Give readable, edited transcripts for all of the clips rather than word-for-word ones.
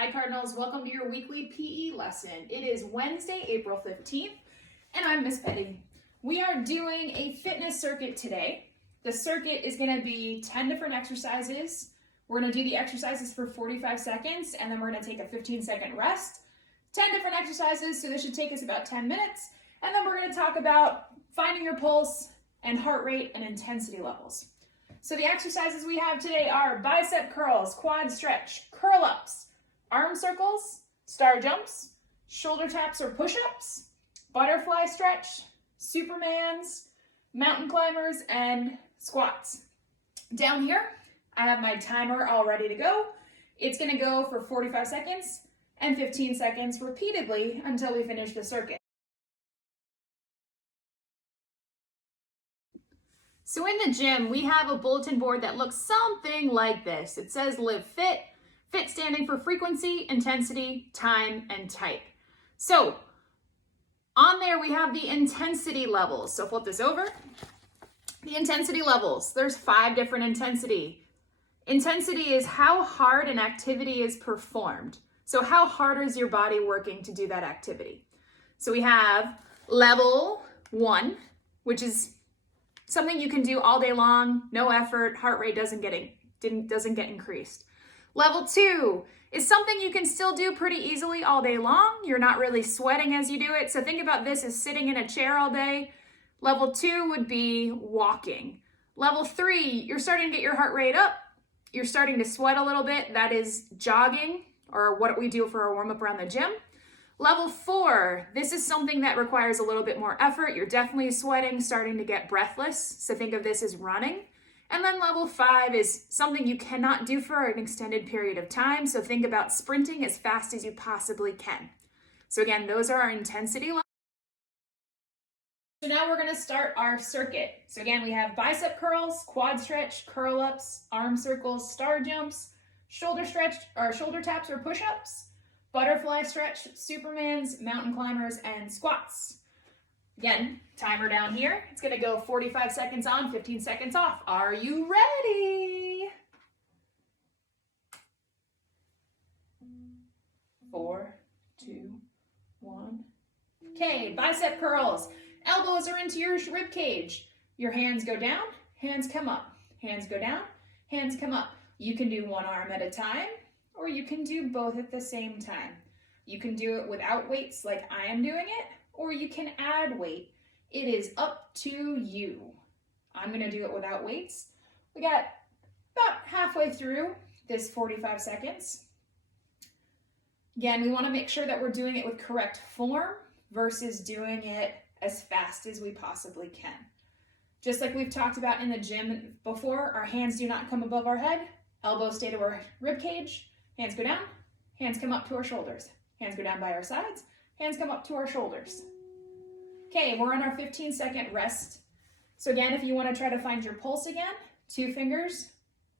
Hi Cardinals, welcome to your weekly PE lesson. It is Wednesday, April 15th, and I'm Miss Petty. We are doing a fitness circuit today. The circuit is going to be 10 different exercises. We're going to do the exercises for 45 seconds, and then we're going to take a 15-second rest. 10 different exercises, so this should take us about 10 minutes. And then we're going to talk about finding your pulse and heart rate and intensity levels. So the exercises we have today are bicep curls, quad stretch, curl ups, arm circles, star jumps, shoulder taps or push-ups, butterfly stretch, supermans, mountain climbers, and squats. Down here, I have my timer all ready to go. It's going to go for 45 seconds and 15 seconds repeatedly until we finish the circuit. So in the gym, we have a bulletin board that looks something like this. It says Live Fit, fit standing for frequency, intensity, time, and type. So on there, we have the intensity levels. So flip this over. The intensity levels, there's 5 different intensity. Intensity is how hard an activity is performed. So how hard is your body working to do that activity? So we have level 1, which is something you can do all day long, no effort, heart rate doesn't get increased. Level 2 is something you can still do pretty easily all day long. You're not really sweating as you do it. So think about this as sitting in a chair all day. Level 2 would be walking. Level 3, you're starting to get your heart rate up. You're starting to sweat a little bit. That is jogging, or what we do for our warm-up around the gym. Level 4, this is something that requires a little bit more effort. You're definitely sweating, starting to get breathless. So think of this as running. And then level 5 is something you cannot do for an extended period of time. So think about sprinting as fast as you possibly can. So again, those are our intensity levels. So now we're going to start our circuit. So again, we have bicep curls, quad stretch, curl ups, arm circles, star jumps, shoulder stretch or shoulder taps or push-ups, butterfly stretch, supermans, mountain climbers, and squats. Again, timer down here. It's going to go 45 seconds on, 15 seconds off. Are you ready? 4, 2, 1. Okay, bicep curls. Elbows are into your rib cage. Your hands go down, hands come up. Hands go down, hands come up. You can do one arm at a time, or you can do both at the same time. You can do it without weights like I am doing it, or you can add weight. It is up to you. I'm gonna do it without weights. We got about halfway through this 45 seconds. Again, we wanna make sure that we're doing it with correct form versus doing it as fast as we possibly can. Just like we've talked about in the gym before, our hands do not come above our head, elbows stay to our rib cage, hands go down, hands come up to our shoulders. Hands go down by our sides, hands come up to our shoulders. Okay, we're on our 15-second rest. So again, if you want to try to find your pulse again, 2 fingers,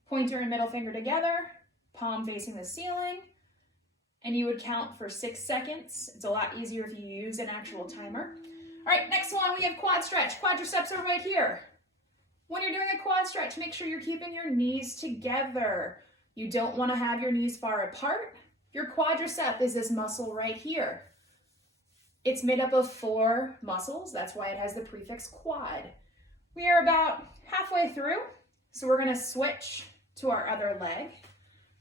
pointer and middle finger together, palm facing the ceiling, and you would count for 6 seconds. It's a lot easier if you use an actual timer. All right, next one, we have quad stretch. Quadriceps are right here. When you're doing a quad stretch, make sure you're keeping your knees together. You don't want to have your knees far apart. Your quadricep is this muscle right here. It's made up of 4 muscles. That's why it has the prefix quad. We are about halfway through, so we're going to switch to our other leg.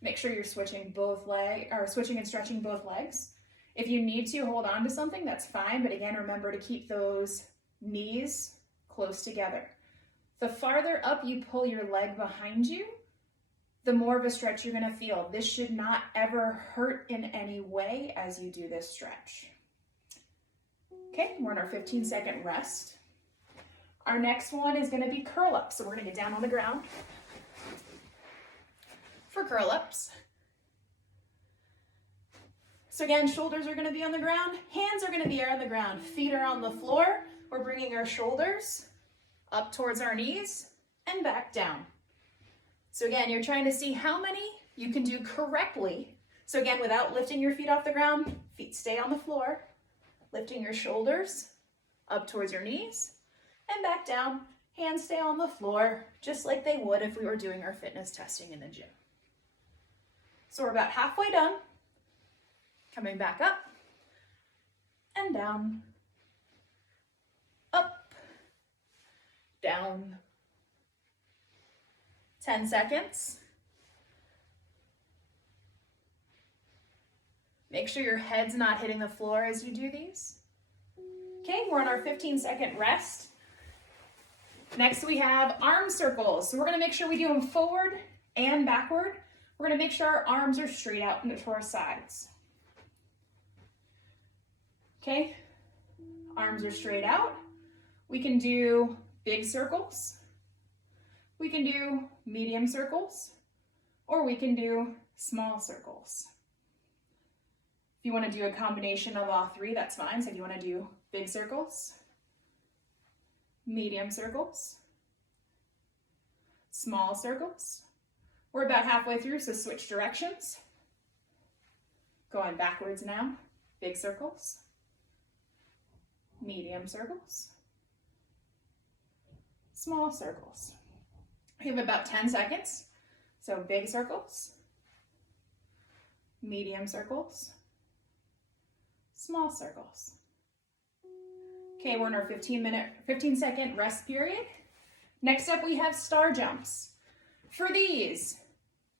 Make sure you're switching and stretching both legs. If you need to hold on to something, that's fine, but again, remember to keep those knees close together. The farther up you pull your leg behind you, the more of a stretch you're going to feel. This should not ever hurt in any way as you do this stretch. Okay, we're in our 15-second rest. Our next one is going to be curl ups. So we're going to get down on the ground for curl ups. So again, shoulders are going to be on the ground, hands are going to be on the ground, feet are on the floor. We're bringing our shoulders up towards our knees and back down. So again, you're trying to see how many you can do correctly. So again, without lifting your feet off the ground, feet stay on the floor, lifting your shoulders up towards your knees and back down, hands stay on the floor, just like they would if we were doing our fitness testing in the gym. So we're about halfway done. Coming back up and down, up, down. 10 seconds. Make sure your head's not hitting the floor as you do these. Okay, we're on our 15-second rest. Next we have arm circles. So we're gonna make sure we do them forward and backward. We're gonna make sure our arms are straight out to our sides. Okay, arms are straight out. We can do big circles. We can do medium circles, or we can do small circles. If you want to do a combination of all three, that's fine. So if you want to do big circles, medium circles, small circles. We're about halfway through, so switch directions. Going backwards now. Big circles, medium circles, small circles. We have about 10 seconds. So big circles, medium circles, small circles. Okay, we're in our 15-second rest period. Next up, we have star jumps. For these,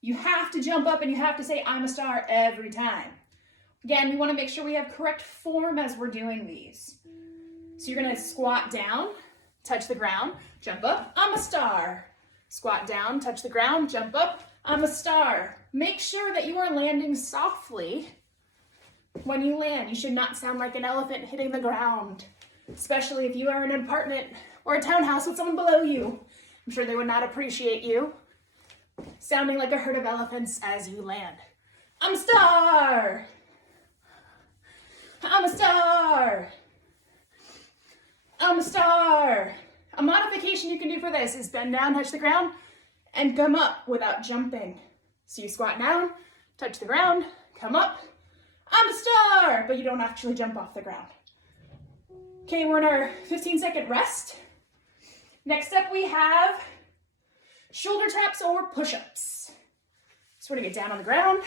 you have to jump up and you have to say, I'm a star every time. Again, we want to make sure we have correct form as we're doing these. So you're going to squat down, touch the ground, jump up, I'm a star. Squat down, touch the ground, jump up, I'm a star. Make sure that you are landing softly. When you land, you should not sound like an elephant hitting the ground, especially if you are in an apartment or a townhouse with someone below you. I'm sure they would not appreciate you sounding like a herd of elephants as you land. I'm a star. I'm a star. I'm a star. A modification you can do for this is bend down, touch the ground, and come up without jumping. So you squat down, touch the ground, come up, I'm a star, but you don't actually jump off the ground. Okay, we're in our 15-second rest. Next up we have shoulder taps or push-ups. So we're gonna get down on the ground.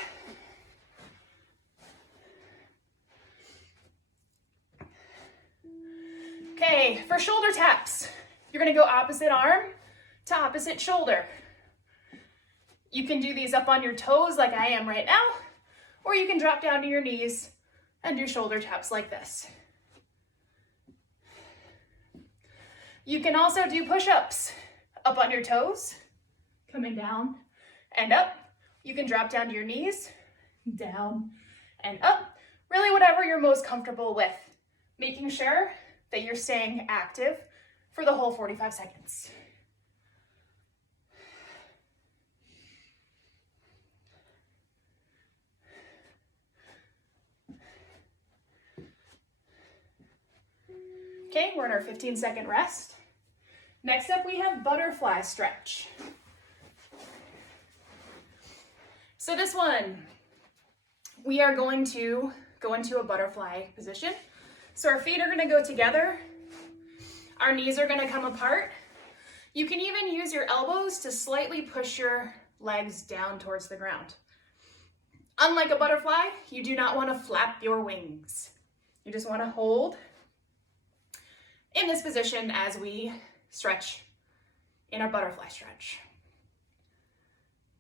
Okay, for shoulder taps, you're gonna go opposite arm to opposite shoulder. You can do these up on your toes like I am right now, or you can drop down to your knees and do shoulder taps like this. You can also do push-ups up on your toes, coming down and up. You can drop down to your knees, down and up. Really whatever you're most comfortable with, making sure that you're staying active for the whole 45 seconds. Okay, we're in our 15-second rest. Next up, we have butterfly stretch. So this one, we are going to go into a butterfly position. So our feet are gonna go together. Our knees are gonna come apart. You can even use your elbows to slightly push your legs down towards the ground. Unlike a butterfly, you do not wanna flap your wings. You just wanna hold in this position as we stretch in our butterfly stretch.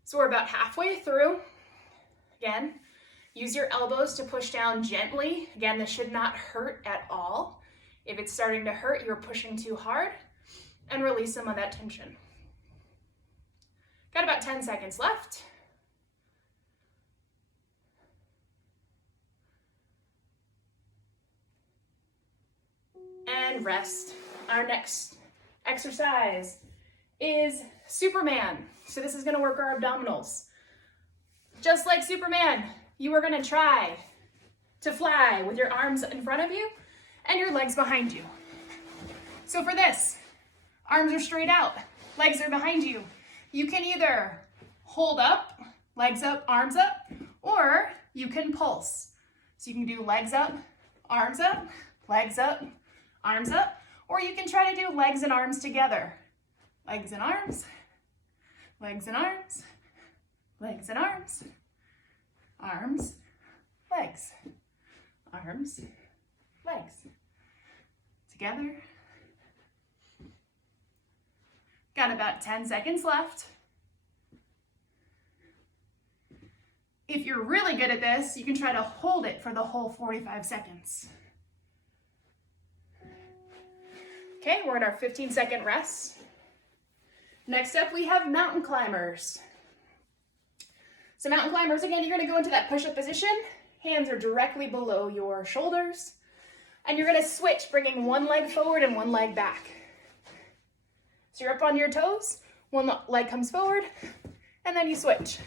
So we're about halfway through. Again, use your elbows to push down gently. Again, this should not hurt at all. If it's starting to hurt, you're pushing too hard, and release some of that tension. Got about 10 seconds left. And rest. Our next exercise is Superman. So this is gonna work our abdominals. Just like Superman, you are gonna try to fly with your arms in front of you and your legs behind you. So for this, arms are straight out, legs are behind you. You can either hold up, legs up, arms up, or you can pulse. So you can do legs up, arms up, legs up, arms up, or you can try to do legs and arms together. Legs and arms, legs and arms, legs and arms, arms, legs, arms, legs. Together. Got about 10 seconds left. If you're really good at this, you can try to hold it for the whole 45 seconds. Okay, we're in our 15-second rest. Next up, we have mountain climbers. So mountain climbers, again, you're gonna go into that push-up position. Hands are directly below your shoulders. And you're gonna switch, bringing one leg forward and one leg back. So you're up on your toes, one leg comes forward, and then you switch.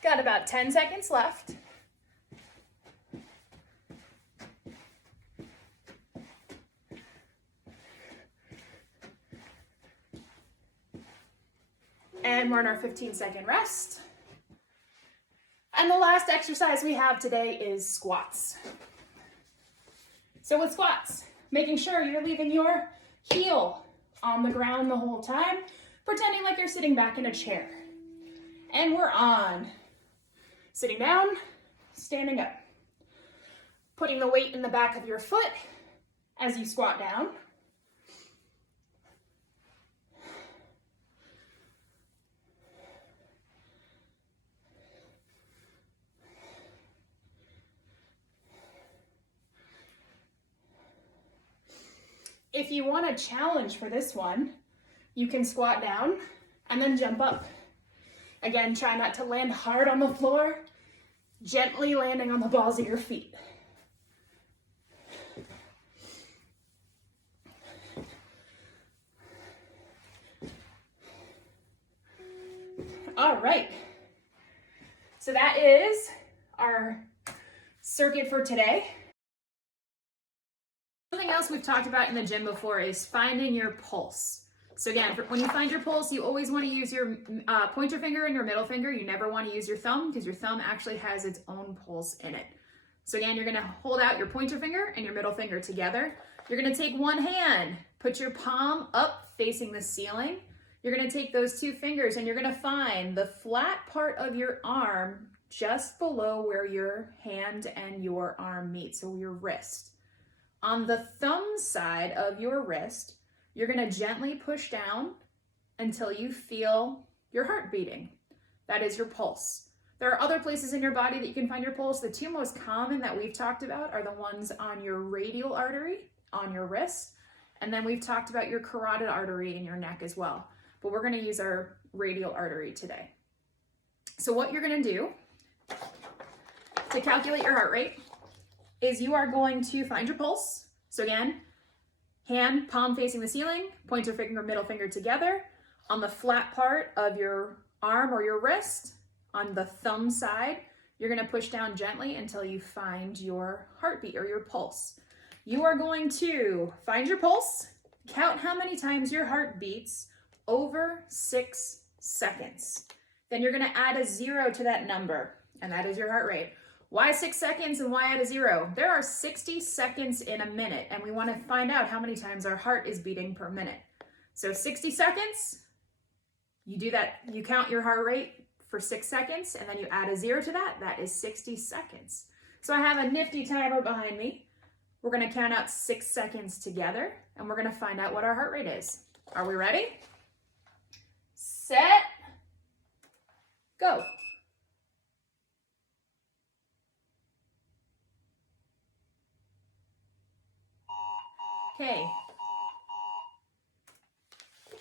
Got about 10 seconds left. And we're in our 15-second rest. And the last exercise we have today is squats. So with squats, making sure you're leaving your heel on the ground the whole time, pretending like you're sitting back in a chair. And we're on. Sitting down, standing up. Putting the weight in the back of your foot as you squat down. If you want a challenge for this one, you can squat down and then jump up. Again, try not to land hard on the floor, gently landing on the balls of your feet. All right, so that is our circuit for today. Something else we've talked about in the gym before is finding your pulse. So again, when you find your pulse, you always want to use your pointer finger and your middle finger. You never want to use your thumb because your thumb actually has its own pulse in it. So again, you're going to hold out your pointer finger and your middle finger together. You're going to take one hand, put your palm up facing the ceiling. You're going to take those two fingers and you're going to find the flat part of your arm just below where your hand and your arm meet, so your wrist. On the thumb side of your wrist, you're going to gently push down until you feel your heart beating. That is your pulse. There are other places in your body that you can find your pulse. The two most common that we've talked about are the ones on your radial artery, on your wrist, and then we've talked about your carotid artery in your neck as well. But we're going to use our radial artery today. So what you're going to do to calculate your heart rate is you are going to find your pulse. So again, hand, palm facing the ceiling, pointer finger, middle finger together. On the flat part of your arm or your wrist, on the thumb side, you're going to push down gently until you find your heartbeat or your pulse. You are going to find your pulse, count how many times your heart beats over 6 seconds. Then you're going to add a 0 to that number, and that is your heart rate. Why 6 seconds and why add a 0? There are 60 seconds in a minute, and we want to find out how many times our heart is beating per minute. So 60 seconds, you do that, you count your heart rate for 6 seconds, and then you add a 0 to that. That is 60 seconds. So I have a nifty timer behind me. We're going to count out 6 seconds together, and we're going to find out what our heart rate is. Are we ready? Set, go. Okay.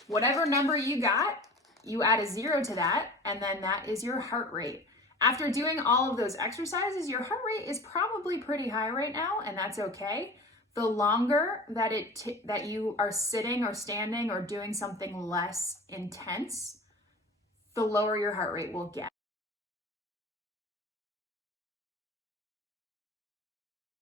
Whatever number you got, you add a 0 to that, and then that is your heart rate. After doing all of those exercises, your heart rate is probably pretty high right now, and that's okay. The longer that that you are sitting or standing or doing something less intense, the lower your heart rate will get.